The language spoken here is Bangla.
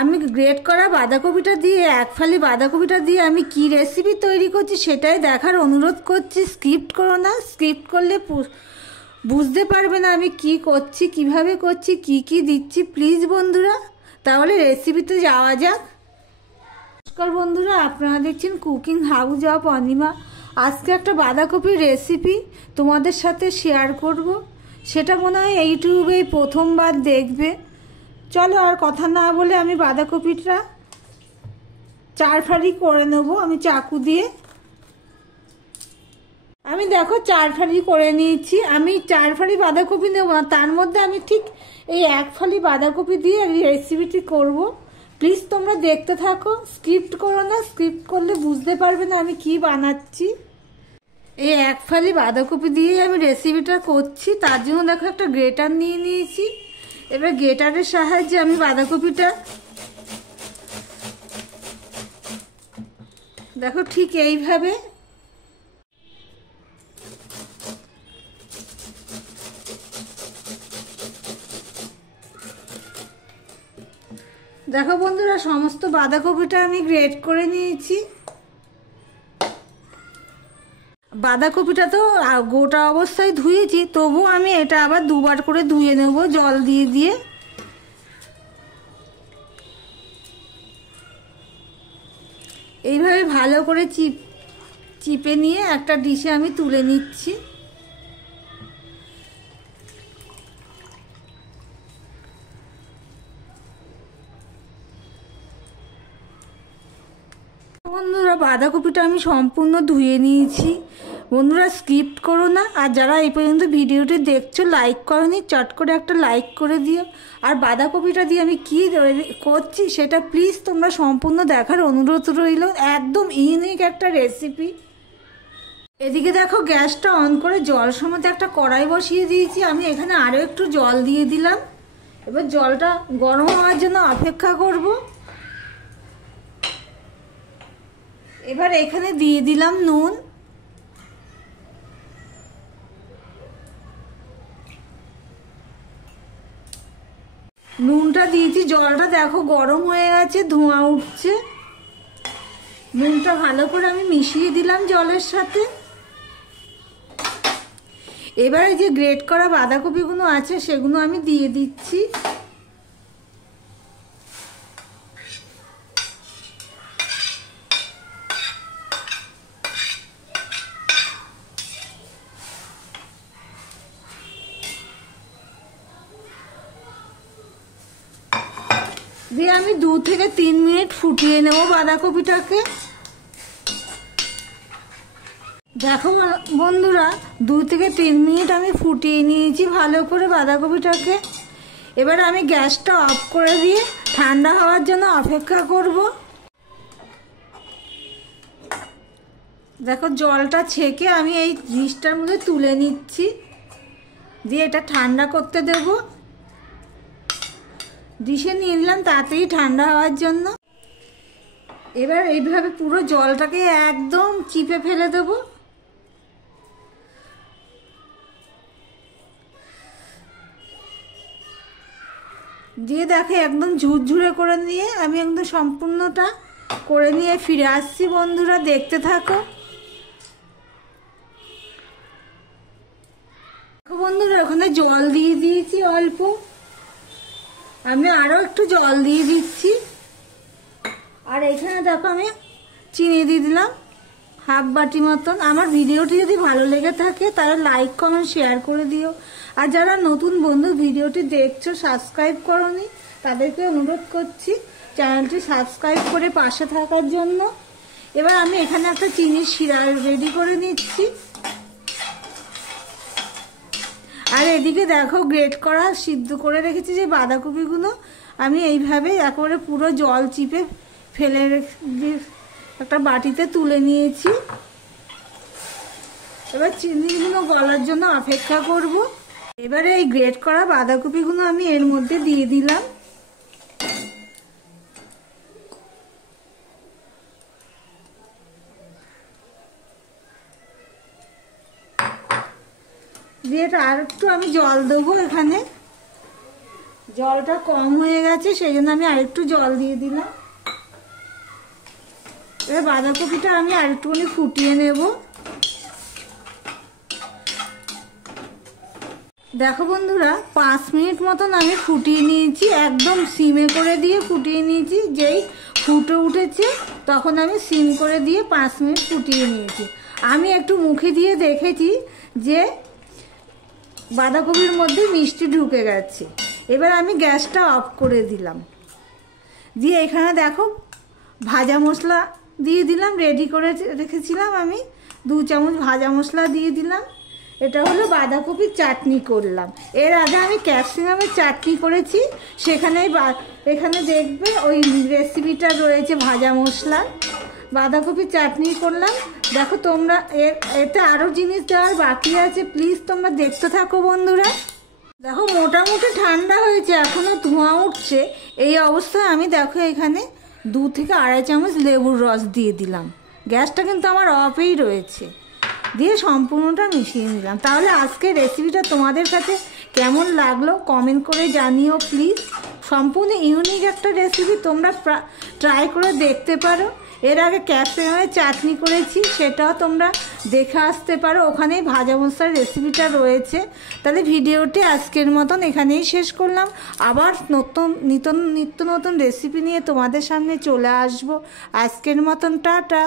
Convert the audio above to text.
আমি গ্রেট করা বাঁধাকপিটা দিয়ে এক ফালি বাঁধাকপিটা দিয়ে আমি কি রেসিপি তৈরি করছি সেটাই দেখার অনুরোধ করছি। স্কিপ করো না, স্কিপ করলে বুঝতে পারবে না আমি কি করছি, কিভাবে করছি, কি কি দিচ্ছি। প্লিজ বন্ধুরা, তাহলে রেসিপিতে যাওয়া যাক। নমস্কার বন্ধুরা, আপনারা দেখছেন কুকিং হাউস অফ অনিমা। আজকে একটা বাঁধাকপির রেসিপি তোমাদের সাথে শেয়ার করব। সেটা মনে হয় ইউটিউবেই প্রথমবার দেখবে। চলো আর কথা না বলে আমি বাঁধাকপিটা 4 ফালি করে নেব আমি চাকু দিয়ে। আমি দেখো 4 ফালি করে নিয়েছি। আমি 4 ফালি বাঁধাকপি নেব না, তার মধ্যে আমি ঠিক এই 1 ফালি বাঁধাকপি দিয়ে এই রেসিপিটি করব। প্লিজ তোমরা দেখতে থাকো, স্কিপ করো না, স্কিপ করলে বুঝতে পারবে না আমি কি বানাচ্ছি। এই 1 ফালি বাঁধাকপি দিয়েই আমি রেসিপিটা করছি। তার জন্য দেখো একটা গ্রেটার নিয়ে নিয়েছি। এবার গ্রেটারের সাহায্যে আমি বাঁধাকপিটা দেখো ঠিক এইভাবে দেখো বন্ধুরা, সমস্ত বাঁধাকপিটা আমি গ্রেট করে নিয়েছি। বাঁধাকপিটা তো গোটা অবস্থায় ধুয়েছি, তবু আমি এটা আবার দুবার করে ধুয়ে নেব জল দিয়ে দিয়ে। এইভাবে ভালো করে চিপে নিয়ে একটা ডিশে আমি তুলে নিচ্ছি। বন্ধুরা, বাঁধাকপিটা আমি সম্পূর্ণ ধুয়ে নিয়েছি। বন্ধুরা স্কিপ করো না, আর যারা এই পর্যন্ত ভিডিওটি দেখছো লাইক করোনি, চট করে একটা লাইক করে দিও। আর বাঁধাকপিটা দিয়ে আমি কী করছি সেটা প্লিজ তোমরা সম্পূর্ণ দেখার অনুরোধ রইল। একদম ইউনিক একটা রেসিপি। এদিকে দেখো গ্যাসটা অন করে জল সমেত একটা কড়াই বসিয়ে দিয়েছি। আমি এখানে আরও একটু জল দিয়ে দিলাম। এবার জলটা গরম হওয়ার জন্য অপেক্ষা করব। এবার এখানে দিয়ে দিলাম নুন। নুনটা দিয়েছি, জলটা দেখো গরম হয়ে গেছে, ধোঁয়া উঠছে। নুনটা ভালো করে আমি মিশিয়ে দিলাম জলের সাথে। এবারে যে গ্রেট করা বাঁধাকপিগুলো আছে সেগুলো আমি দিয়ে দিচ্ছি। দিয়ে আমি 2 থেকে 3 মিনিট ফুটিয়ে নেব বাঁধাকপিটাকে। দেখো বন্ধুরা, 2 থেকে 3 মিনিট আমি ফুটিয়ে নিয়েছি ভালো করে বাঁধাকপিটাকে। এবার আমি গ্যাসটা অফ করে দিয়ে ঠান্ডা হওয়ার জন্য অপেক্ষা করব। দেখো জলটা ছেঁকে আমি এই ডিশটার মধ্যে তুলে নিচ্ছি, দিয়ে এটা ঠান্ডা করতে দেব। ডিশে নিয়ে নিলাম তাড়াতাড়ি ঠান্ডা হওয়ার জন্য। এবার এইভাবে পুরো জলটাকে একদম চিপে ফেলে দেব। দিয়ে দেখে একদম ঝুরঝুরে করে নিয়ে আমি একদম সম্পূর্ণটা করে নিয়ে ফিরে আসছি। বন্ধুরা দেখতে থাকো। বন্ধুরা ওখানে জল দিয়ে দিয়েছি অল্প, আমি আরও একটু জল দিয়ে দিচ্ছি। আর এখানে দেখো আমি চিনি দিয়ে দিলাম হাফ বাটি মতন। আমার ভিডিওটি যদি ভালো লেগে থাকে তাহলে লাইক কমেন্ট শেয়ার করে দিও। আর যারা নতুন বন্ধু ভিডিওটি দেখছো সাবস্ক্রাইব করোনি, তাদেরকে অনুরোধ করছি চ্যানেলটি সাবস্ক্রাইব করে পাশে থাকার জন্য। এবার আমি এখানে একটা চিনির শিরা রেডি করে নিচ্ছি। আর এদিকে দেখো গ্রেট করা সিদ্ধ করে রেখেছি যে বাঁধাকপিগুলো আমি এইভাবে একেবারে পুরো জল চিপে ফেলে একটা বাটিতে তুলে নিয়েছি। এবার চিনিগুলো গলার জন্য অপেক্ষা করব। এবারে এই গ্রেট করা বাঁধাকপিগুলো আমি এর মধ্যে দিয়ে দিলাম। দিয়ে আর একটু আমি জল দেবো এখানে। জলটা কম হয়ে গেছে, সেই জন্য আমি আরেকটু জল দিয়ে দিলাম। এবার বাঁধাকপিটা আমি আরেকটুখানি ফুটিয়ে নেব। দেখো বন্ধুরা, 5 মিনিট মতন আমি ফুটিয়ে নিয়েছি, একদম সিমে করে দিয়ে ফুটিয়ে নিয়েছি। যেই ফুটে উঠেছে তখন আমি সিম করে দিয়ে 5 মিনিট ফুটিয়ে নিয়েছি। আমি একটু মুখে দিয়ে দেখেছি যে বাঁধাকপির মধ্যে মিষ্টি ঢুকে গেছে। এবার আমি গ্যাসটা অফ করে দিলাম, দিয়ে এখানে দেখো ভাজা মশলা দিয়ে দিলাম, রেডি করে রেখেছিলাম আমি 2 চামচ ভাজা মশলা দিয়ে দিলাম। এটা হলো বাঁধাকপির চাটনি করলাম। এর আগে আমি ক্যাপসিকামের চাটনি করেছি, এখানে দেখবে ওই রেসিপিটা রয়েছে ভাজা মশলার। বাঁধাকপির চাটনি করলাম। দেখো তোমরা এতে আরও জিনিস দেওয়ার বাকি আছে, প্লিজ তোমরা দেখতে থাকো বন্ধুরা। দেখো মোটামুটি ঠান্ডা হয়েছে, এখনও ধোঁয়া উঠছে। এই অবস্থায় আমি দেখো এখানে 2 থেকে আড়াই চামচ লেবুর রস দিয়ে দিলাম। গ্যাসটা কিন্তু আমার অফেই রয়েছে, দিয়ে সম্পূর্ণটা মিশিয়ে নিলাম। তাহলে আজকের রেসিপিটা তোমাদের কাছে কেমন লাগলো কমেন্ট করে জানিও প্লিজ। সম্পূর্ণ ইউনিক একটা রেসিপি, তোমরা ট্রাই করে দেখতে পারো। এর আগে ক্যাপসিকামের চাটনি করেছি, সেটাও তোমরা দেখে আসতে পারো, ওখানেই ভাজা মশলার রেসিপিটা রয়েছে। তাহলে ভিডিওটি আজকের মতন এখানেই শেষ করলাম। আবার নিত্য নতুন রেসিপি নিয়ে তোমাদের সামনে চলে আসবো। আজকের মতন টাটা।